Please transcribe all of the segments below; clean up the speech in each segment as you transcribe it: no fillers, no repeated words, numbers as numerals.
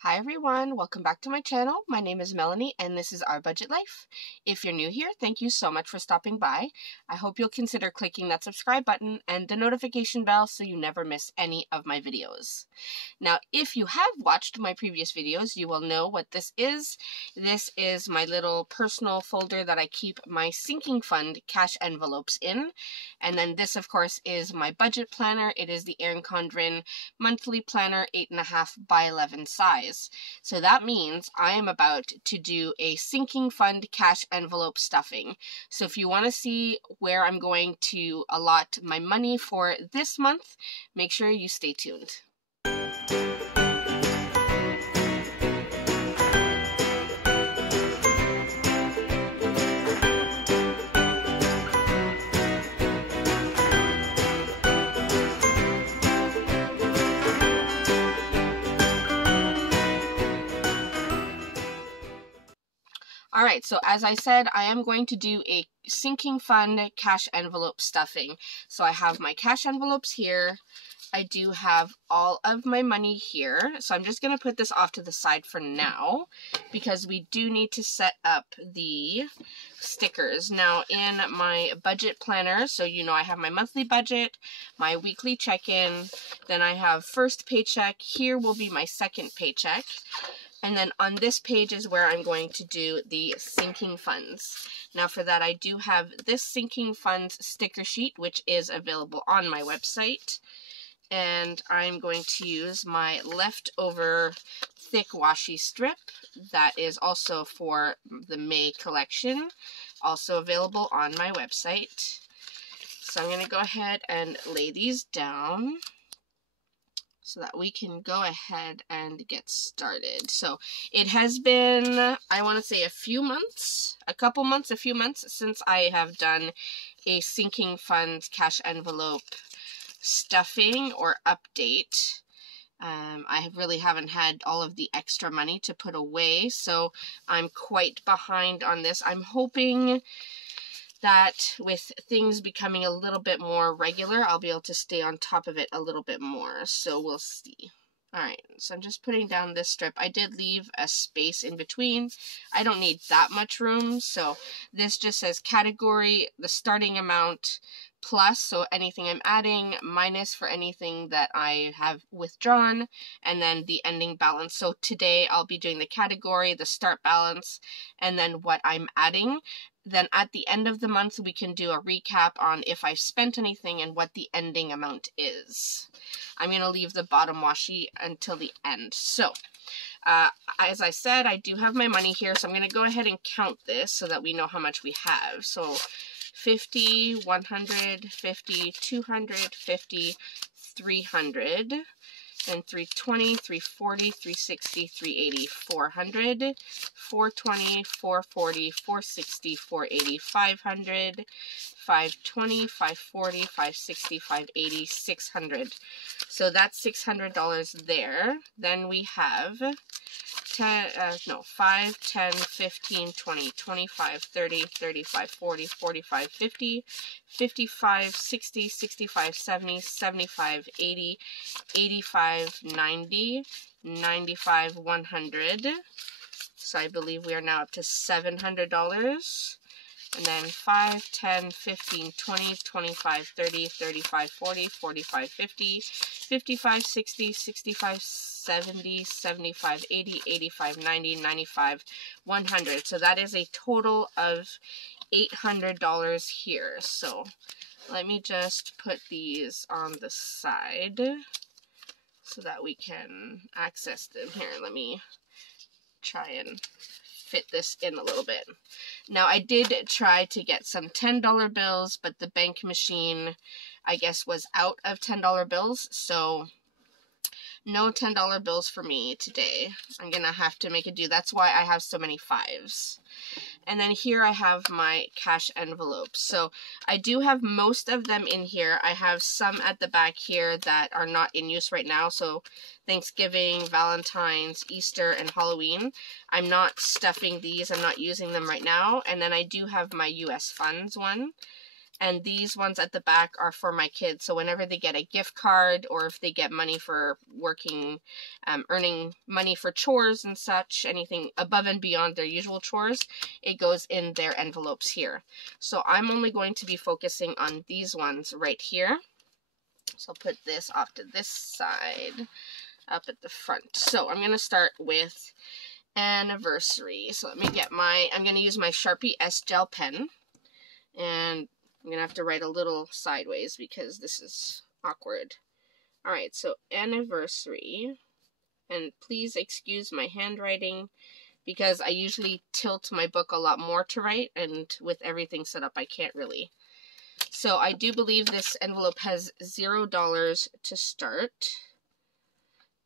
Hi everyone, welcome back to my channel. My name is Melanie and this is Our Budget Life. If you're new here, thank you so much for stopping by. I hope you'll consider clicking that subscribe button and the notification bell so you never miss any of my videos. Now, if you have watched my previous videos, you will know what this is. This is my little personal folder that I keep my sinking fund cash envelopes in. And then this, of course, is my budget planner. It is the Erin Condren Monthly Planner 8.5 by 11 size. So that means I am about to do a sinking fund cash envelope stuffing. So if you want to see where I'm going to allot my money for this month, make sure you stay tuned. Alright, so as I said, I am going to do a sinking fund cash envelope stuffing. So I have my cash envelopes here. I do have all of my money here. So I'm just going to put this off to the side for now because we do need to set up the stickers. Now in my budget planner, so you know I have my monthly budget, my weekly check-in, then I have first paycheck. Here will be my second paycheck. And then on this page is where I'm going to do the sinking funds. Now for that, I do have this sinking funds sticker sheet, which is available on my website. And I'm going to use my leftover thick washi strip that is also for the May collection, also available on my website. So I'm going to go ahead and lay these down so that we can go ahead and get started. So it has been, I want to say a few months since I have done a sinking funds cash envelope stuffing or update. I really haven't had all of the extra money to put away, so I'm quite behind on this. I'm hoping that with things becoming a little bit more regular, I'll be able to stay on top of it a little bit more. So we'll see. Alright, so I'm just putting down this strip. I did leave a space in between. I don't need that much room, so this just says category, the starting amount, plus, so anything I'm adding, minus for anything that I have withdrawn, and then the ending balance. So today I'll be doing the category, the start balance, and then what I'm adding. Then at the end of the month, we can do a recap on if I've spent anything and what the ending amount is. I'm going to leave the bottom washi until the end. So, as I said, I do have my money here, so I'm going to go ahead and count this so that we know how much we have. So, 50, 100, 50, 200, 50, 300, and 320, 340, 360, 380, 400, 420, 440, 460, 480, 500, 520, 540, 560, 580, 600. So that's $600 there. Then we have 5, 10, 15, 20, 25, 30, 35, 40, 45, 50, 55, 60, 65, 70, 75, 80, 85, 90, 95, 100. So I believe we are now up to $700. And then 5, 10, 15, 20, 25, 30, 35, 40, 45, 50, 55, 60, 65, 70, 75, 80, 85, 90, 95, 100. So that is a total of $800 here. So let me just put these on the side so that we can access them. Here, let me try and fit this in a little bit. Now, I did try to get some $10 bills, but the bank machine, I guess, was out of $10 bills, so no $10 bills for me today. I'm gonna have to make a do. That's why I have so many 5s. And then here I have my cash envelopes. So I do have most of them in here. I have some at the back here that are not in use right now. So Thanksgiving, Valentine's, Easter, and Halloween. I'm not stuffing these. I'm not using them right now. And then I do have my US funds one. And these ones at the back are for my kids. So whenever they get a gift card, or if they get money for working, earning money for chores and such, anything above and beyond their usual chores, it goes in their envelopes here. So I'm only going to be focusing on these ones right here. So I'll put this off to this side, up at the front. So I'm going to start with anniversary. So let me get I'm going to use my Sharpie S Gel pen. And I'm going to have to write a little sideways because this is awkward. Alright, so anniversary. And please excuse my handwriting because I usually tilt my book a lot more to write, and with everything set up I can't really. So I do believe this envelope has $0 to start.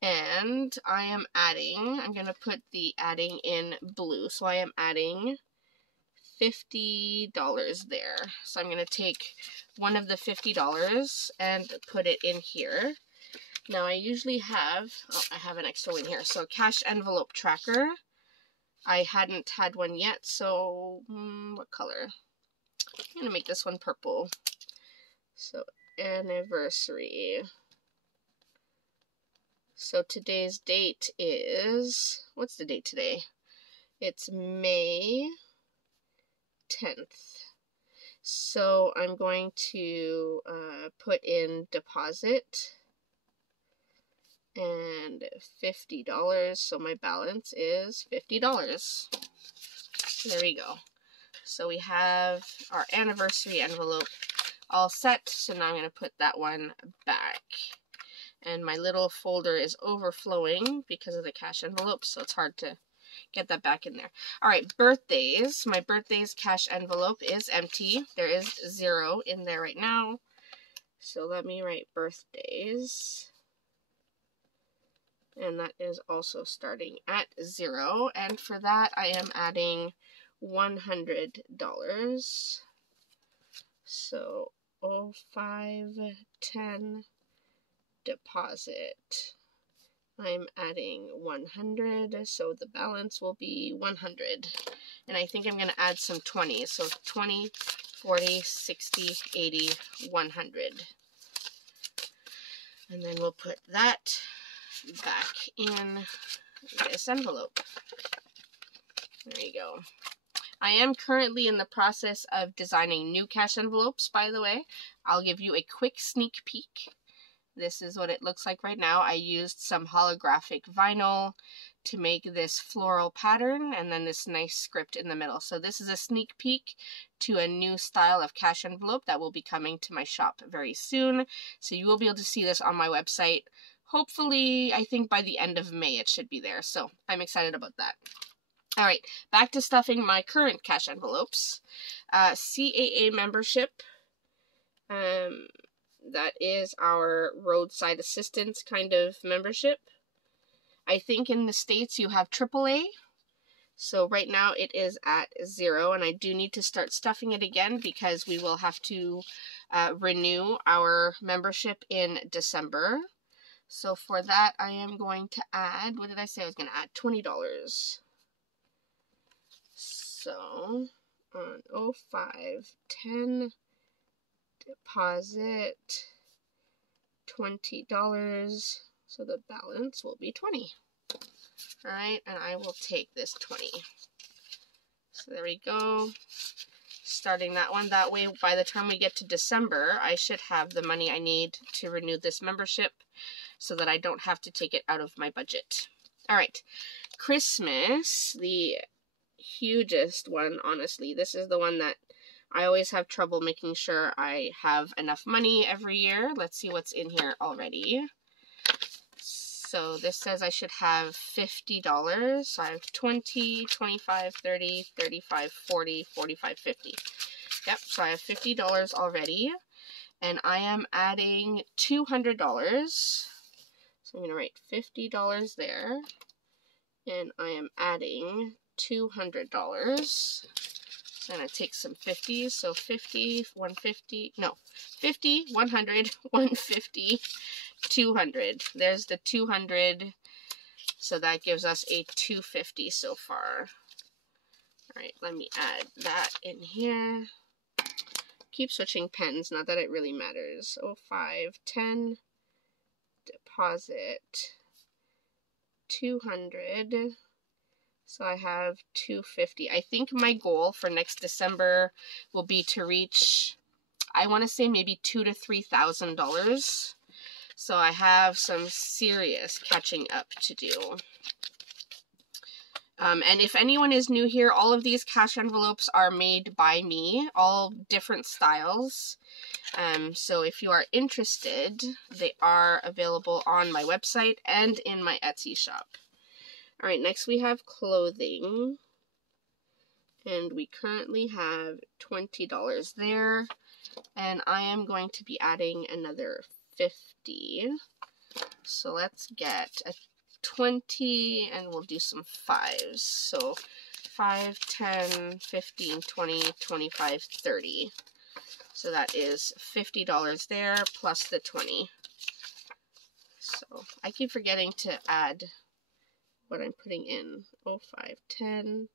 And I'm going to put the adding in blue. So I am adding $50 there. So I'm going to take one of the $50 and put it in here. Now I usually have, I have an extra one here. So cash envelope tracker. I hadn't had one yet, so what color? I'm going to make this one purple. So anniversary. So today's date is, what's the date today? It's May 10th. So I'm going to put in deposit and $50. So my balance is $50. There we go. So we have our anniversary envelope all set. So now I'm going to put that one back. And my little folder is overflowing because of the cash envelope, so it's hard to get that back in there. Alright, birthdays. My birthdays cash envelope is empty. There is $0 in there right now. So let me write birthdays. And that is also starting at $0. And for that, I am adding $100. So 0510 deposit. I'm adding 100, so the balance will be 100. And I think I'm going to add some 20s. So 20, 40, 60, 80, 100. And then we'll put that back in this envelope. There you go. I am currently in the process of designing new cash envelopes, by the way. I'll give you a quick sneak peek. This is what it looks like right now. I used some holographic vinyl to make this floral pattern and then this nice script in the middle. So this is a sneak peek to a new style of cash envelope that will be coming to my shop very soon. So you will be able to see this on my website. Hopefully, I think by the end of May it should be there. So I'm excited about that. Alright, back to stuffing my current cash envelopes. CAA membership. That is our roadside assistance kind of membership. I think in the States you have AAA. So right now it is at $0, and I do need to start stuffing it again because we will have to renew our membership in December. So for that I am going to add, what did I say I was going to add? $20. So on 0510 deposit $20, so the balance will be 20. Alright, and I will take this 20. So there we go. Starting that one. That way, by the time we get to December, I should have the money I need to renew this membership so that I don't have to take it out of my budget. Alright, Christmas, the hugest one, honestly. This is the one that I always have trouble making sure I have enough money every year. Let's see what's in here already. So this says I should have $50. So I have 20, 25, 30, 35, 40, 45, 50. Yep, so I have $50 already. And I am adding $200. So I'm going to write $50 there. And I am adding $200. I'm going to take some 50s, so 50, 150, no, 50, 100, 150, 200. There's the 200, so that gives us a 250 so far. Alright, let me add that in here. keep switching pens, not that it really matters. 0510 deposit 200. So I have 250. I think my goal for next December will be to reach, I want to say maybe $2,000 to $3,000. So I have some serious catching up to do. And if anyone is new here, all of these cash envelopes are made by me, all different styles. So if you are interested, they are available on my website and in my Etsy shop. All right, next we have clothing. And we currently have $20 there. And I am going to be adding another 50. So let's get a 20 and we'll do some 5s. So 5, 10, 15, 20, 25, 30. So that is $50 there plus the 20. So I keep forgetting to add what I'm putting in. 0510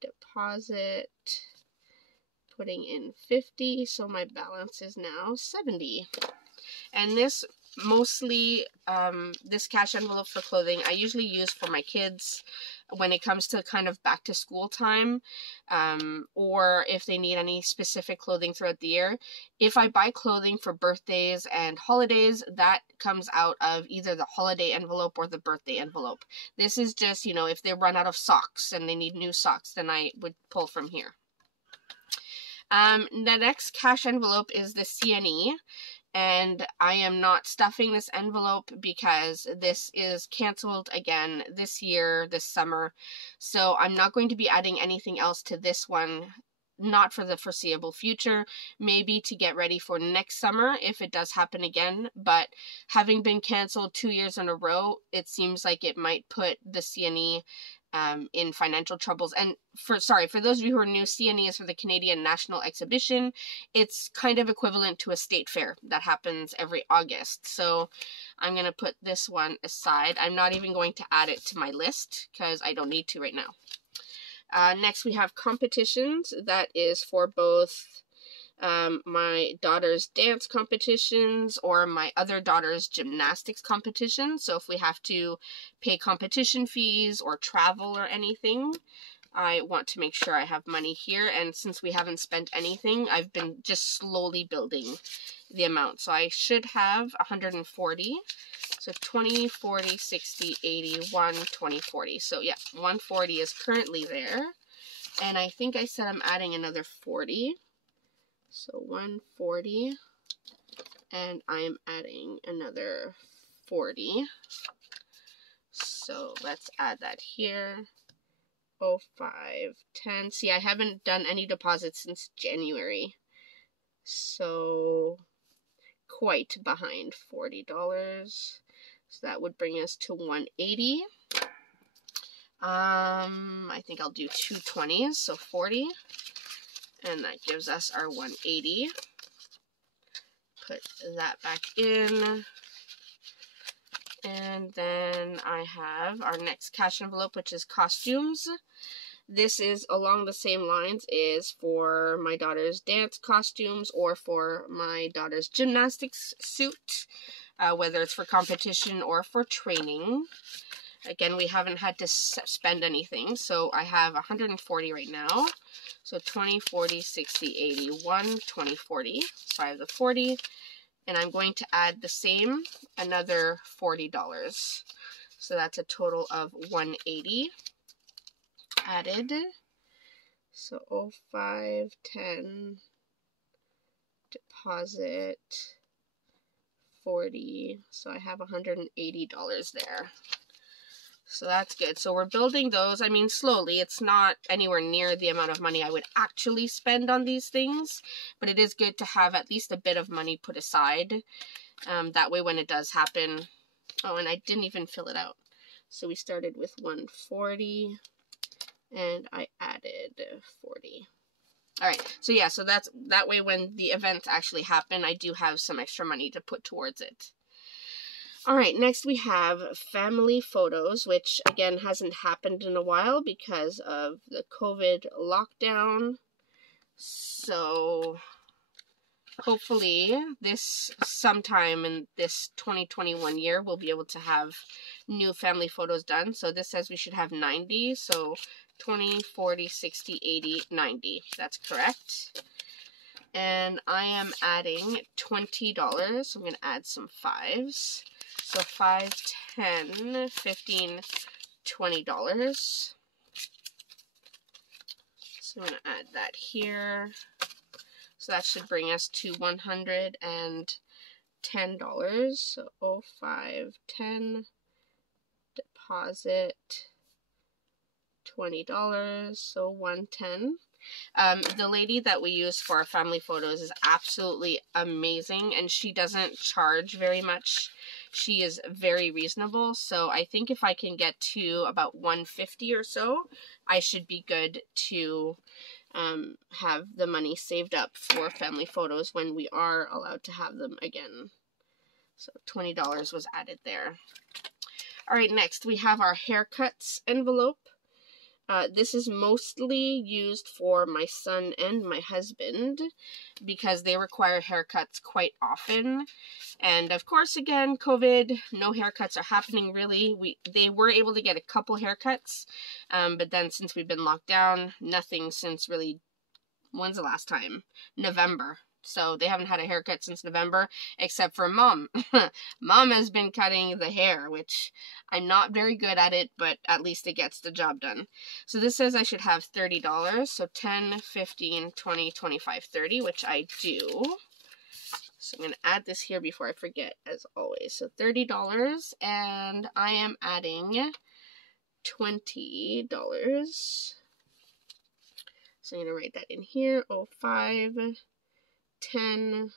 deposit, putting in 50, so my balance is now 70. And this mostly, this cash envelope for clothing, I usually use for my kids when it comes to kind of back to school time, or if they need any specific clothing throughout the year. If I buy clothing for birthdays and holidays, that comes out of either the holiday envelope or the birthday envelope. This is just, you know, if they run out of socks and they need new socks, then I would pull from here. The next cash envelope is the CNE. And I am not stuffing this envelope because this is canceled again this year, this summer. So I'm not going to be adding anything else to this one, not for the foreseeable future, maybe to get ready for next summer if it does happen again. But having been canceled 2 years in a row, it seems like it might put the CNE in financial troubles. And for those of you who are new, CNE is for the Canadian National Exhibition. It's kind of equivalent to a state fair that happens every August. So I'm going to put this one aside. I'm not even going to add it to my list because I don't need to right now. Next we have competitions. That is for both my daughter's dance competitions or my other daughter's gymnastics competitions. So if we have to pay competition fees or travel or anything, I want to make sure I have money here. And since we haven't spent anything, I've been just slowly building the amount. So I should have 140. So 20, 40, 60, 80, 1, 20, 40. So yeah, 140 is currently there. And I think I said I'm adding another 40. So 140, and I'm adding another 40. So let's add that here. 05, 10. See, I haven't done any deposits since January. So quite behind $40. So that would bring us to 180. I think I'll do 2 20s, so 40. And that gives us our 180. Put that back in. And then I have our next cash envelope, which is costumes. This is along the same lines, is for my daughter's dance costumes or for my daughter's gymnastics suit, whether it's for competition or for training. Again, we haven't had to spend anything, so I have 140 right now. So 20, 40, 60, 80, 1, 20, 40. So I have the 40, and I'm going to add the same, another $40. So that's a total of 180 added. So 05, 10, deposit, 40. So I have $180 there. So that's good. So we're building those. I mean, slowly. It's not anywhere near the amount of money I would actually spend on these things, but it is good to have at least a bit of money put aside. That way when it does happen. Oh, and I didn't even fill it out. So we started with 140 and I added 40. All right. So yeah, so that way when the events actually happen, I do have some extra money to put towards it. All right, next we have family photos, which again hasn't happened in a while because of the COVID lockdown. So hopefully this sometime in this 2021 year, we'll be able to have new family photos done. So this says we should have 90. So 20, 40, 60, 80, 90. That's correct. And I am adding $20. So I'm going to add some fives. So 5, 10, 15, $20. So I'm going to add that here. So that should bring us to $110. So 05, 10, deposit $20. So 110. The lady that we use for our family photos is absolutely amazing, and she doesn't charge very much. She is very reasonable, so I think if I can get to about 150 or so, I should be good to have the money saved up for family photos when we are allowed to have them again. So $20 was added there. All right, next we have our haircuts envelope. This is mostly used for my son and my husband because they require haircuts quite often. And of course, again, COVID, no haircuts are happening really. They were able to get a couple haircuts, but then since we've been locked down, nothing since really, when's the last time? November. So they haven't had a haircut since November, except for Mom. Mom has been cutting the hair, which I'm not very good at it, but at least it gets the job done. So this says I should have $30. So 10, 15, 20, 25, 30, which I do. So I'm going to add this here before I forget, as always. So $30, and I am adding $20. So I'm going to write that in here. 05, 10,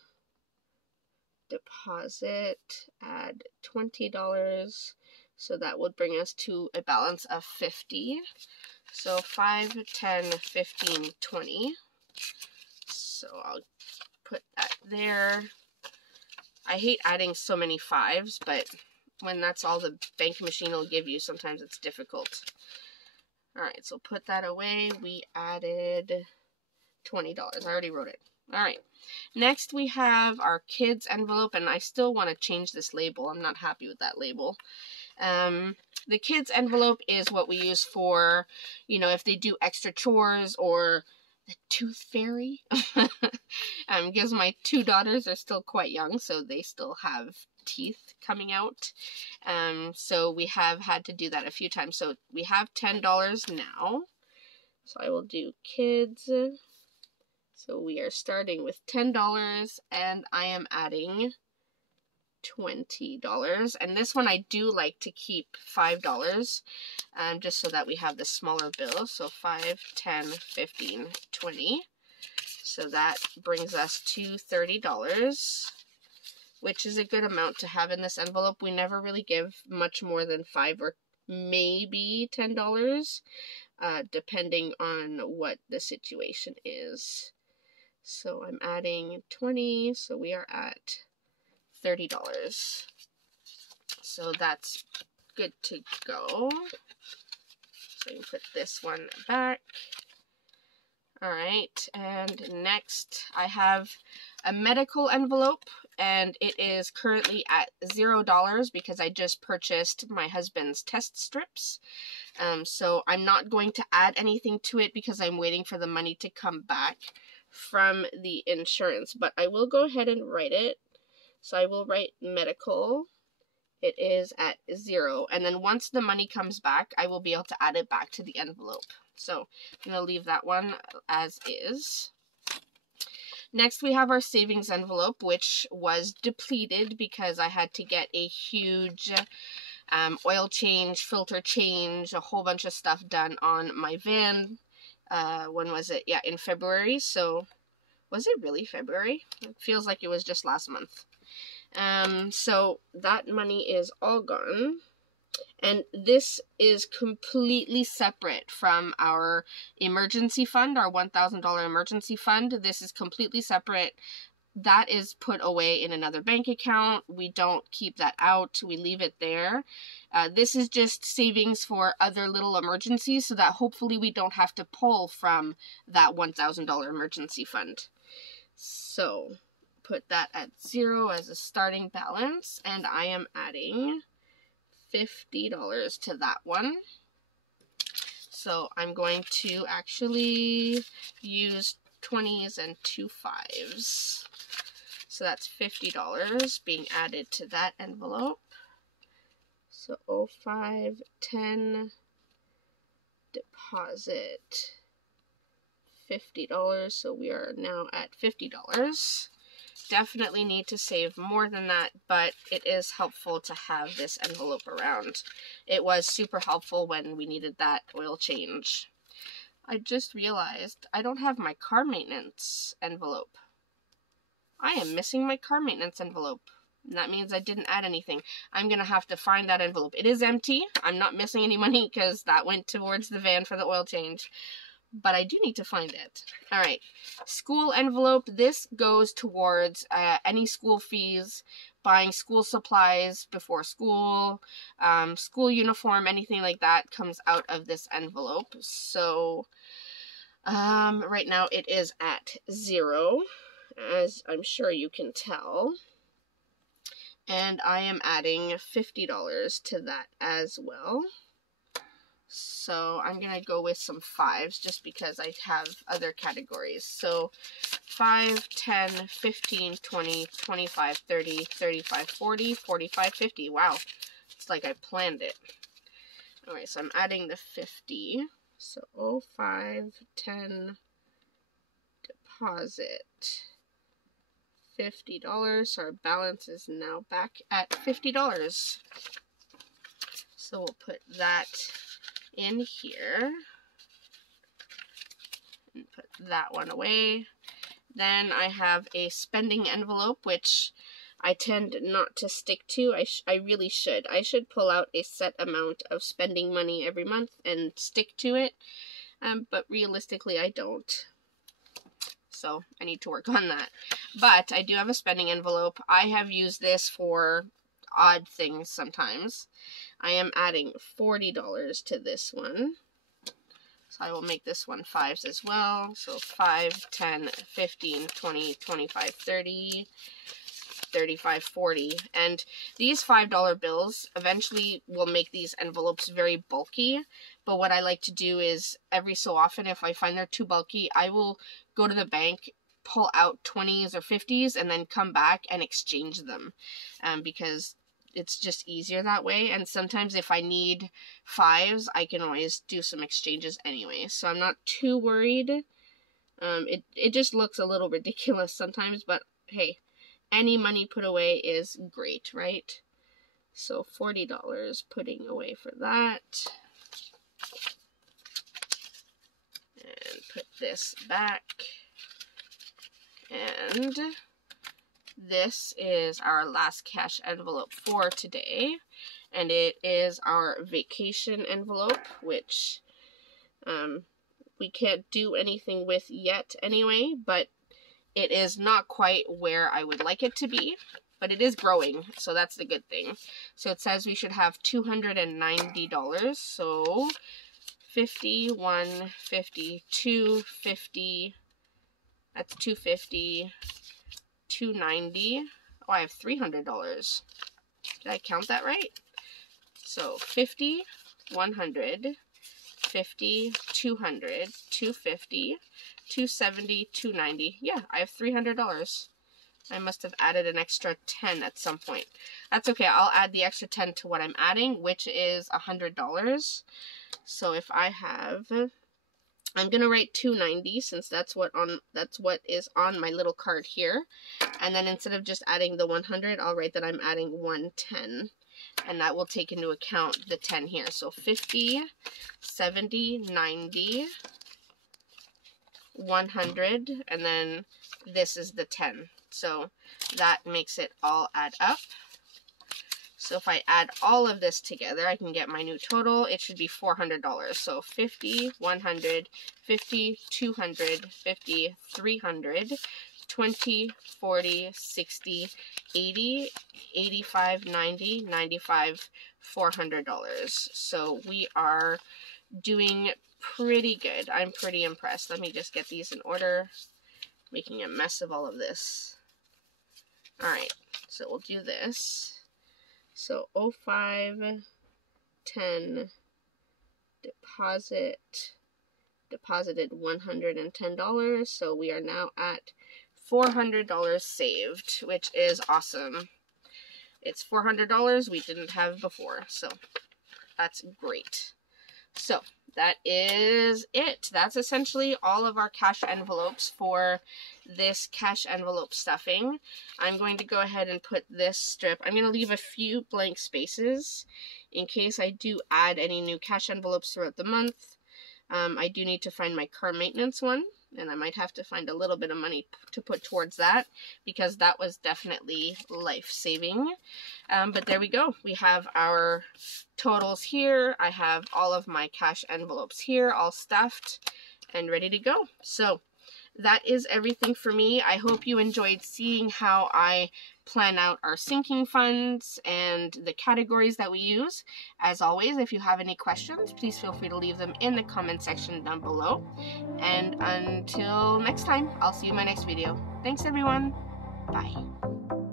deposit, add $20, so that would bring us to a balance of 50. So 5, 10, 15, 20. So I'll put that there. I hate adding so many fives, but when that's all the bank machine will give you, sometimes it's difficult. All right, so put that away. We added $20. I already wrote it. All right, next we have our kids envelope, and I still want to change this label. I'm not happy with that label. The kids envelope is what we use for, you know, if they do extra chores or the tooth fairy. Because my 2 daughters are still quite young, so they still have teeth coming out. So we have had to do that a few times. So we have $10 now. So I will do kids. So we are starting with $10, and I am adding $20. And this one I do like to keep $5, just so that we have the smaller bill. So 5, 10, 15, 20. So that brings us to $30, which is a good amount to have in this envelope. We never really give much more than $5 or maybe $10, depending on what the situation is. So I'm adding 20, so we are at $30. So that's good to go. So you can put this one back. All right, and next I have a medical envelope, and it is currently at $0 because I just purchased my husband's test strips. So I'm not going to add anything to it because I'm waiting for the money to come back from the insurance, but I will go ahead and write it. So I will write medical. It is at 0, and then once the money comes back, I will be able to add it back to the envelope. So I'm going to leave that one as is. Next, we have our savings envelope, which was depleted because I had to get a huge oil change, filter change, a whole bunch of stuff done on my van. When was it? Yeah, in February. So was it really February? It feels like it was just last month. So that money is all gone. And this is completely separate from our emergency fund, our $1,000 emergency fund. This is completely separate. That is put away in another bank account. We don't keep that out. We leave it there. This is just savings for other little emergencies so that hopefully we don't have to pull from that $1,000 emergency fund. So put that at 0 as a starting balance, and I am adding $50 to that one. So I'm going to actually use 20s and 2 5s. So that's $50 being added to that envelope. So 05, 10, deposit, $50. So we are now at $50. Definitely need to save more than that, but it is helpful to have this envelope around. It was super helpful when we needed that oil change. I just realized I don't have my car maintenance envelope. I am missing my car maintenance envelope. That means I didn't add anything. I'm going to have to find that envelope. It is empty. I'm not missing any money because that went towards the van for the oil change. But I do need to find it. All right. School envelope. This goes towards any school fees, buying school supplies before school, school uniform, anything like that comes out of this envelope. So right now it is at 0, as I'm sure you can tell. And I am adding $50 to that as well. So I'm going to go with some 5s just because I have other categories. So 5, 10, 15, 20, 25, 30, 35, 40, 45, 50. Wow. It's like I planned it. Alright, so I'm adding the 50. So 05, 10, deposit, $50. So our balance is now back at $50. So we'll put that in here and put that one away. Then I have a spending envelope, which I tend not to stick to. I really should. I should pull out a set amount of spending money every month and stick to it, but realistically I don't. So I need to work on that. But I do have a spending envelope. I have used this for odd things sometimes. I am adding $40 to this one. So I will make this one 5s as well. So 5, 10, 15, 20, 25, 30, 35, 40. And these $5 bills eventually will make these envelopes very bulky. But what I like to do is every so often, if I find they're too bulky, I will go to the bank, pull out 20s or 50s, and then come back and exchange them. Because it's just easier that way. And sometimes if I need 5s, I can always do some exchanges anyway. So I'm not too worried. It just looks a little ridiculous sometimes, but hey, any money put away is great, right? So $40 putting away for that. And put this back. And this is our last cash envelope for today, and it is our vacation envelope, which we can't do anything with yet anyway, but it is not quite where I would like it to be, but it is growing, so that's the good thing. So it says we should have $290, so 50, 150, 250, that's $250, $290. Oh, I have $300. Did I count that right? So 50, 100, 50, 200, 250, 270, 290. Yeah, I have $300. I must have added an extra 10 at some point. That's okay. I'll add the extra 10 to what I'm adding, which is $100. So if I have, I'm gonna write $290 since that's what is on my little card here. And then instead of just adding the 100, I'll write that I'm adding 110. And that will take into account the 10 here. So 50, 70, 90, 100, and then this is the 10. So that makes it all add up. So if I add all of this together, I can get my new total. It should be $400. So 50, 100, 50, 200, 50, 300, 20, 40, 60, 80, 85, 90, 95, $400. So we are doing pretty good. I'm pretty impressed. Let me just get these in order. Making a mess of all of this. Alright, so we'll do this. So 0510 deposited $110, so we are now at $400 saved, which is awesome. It's $400 we didn't have before, so that's great. So that is it. That's essentially all of our cash envelopes for this cash envelope stuffing. I'm going to go ahead and put this strip. I'm going to leave a few blank spaces in case I do add any new cash envelopes throughout the month. I do need to find my car maintenance one, and I might have to find a little bit of money to put towards that, because that was definitely life-saving. But there we go. We have our totals here. I have all of my cash envelopes here, all stuffed and ready to go. So that is everything for me. I hope you enjoyed seeing how I plan out our sinking funds and the categories that we use. As always, if you have any questions, please feel free to leave them in the comment section down below. And until next time, I'll see you in my next video. Thanks everyone. Bye.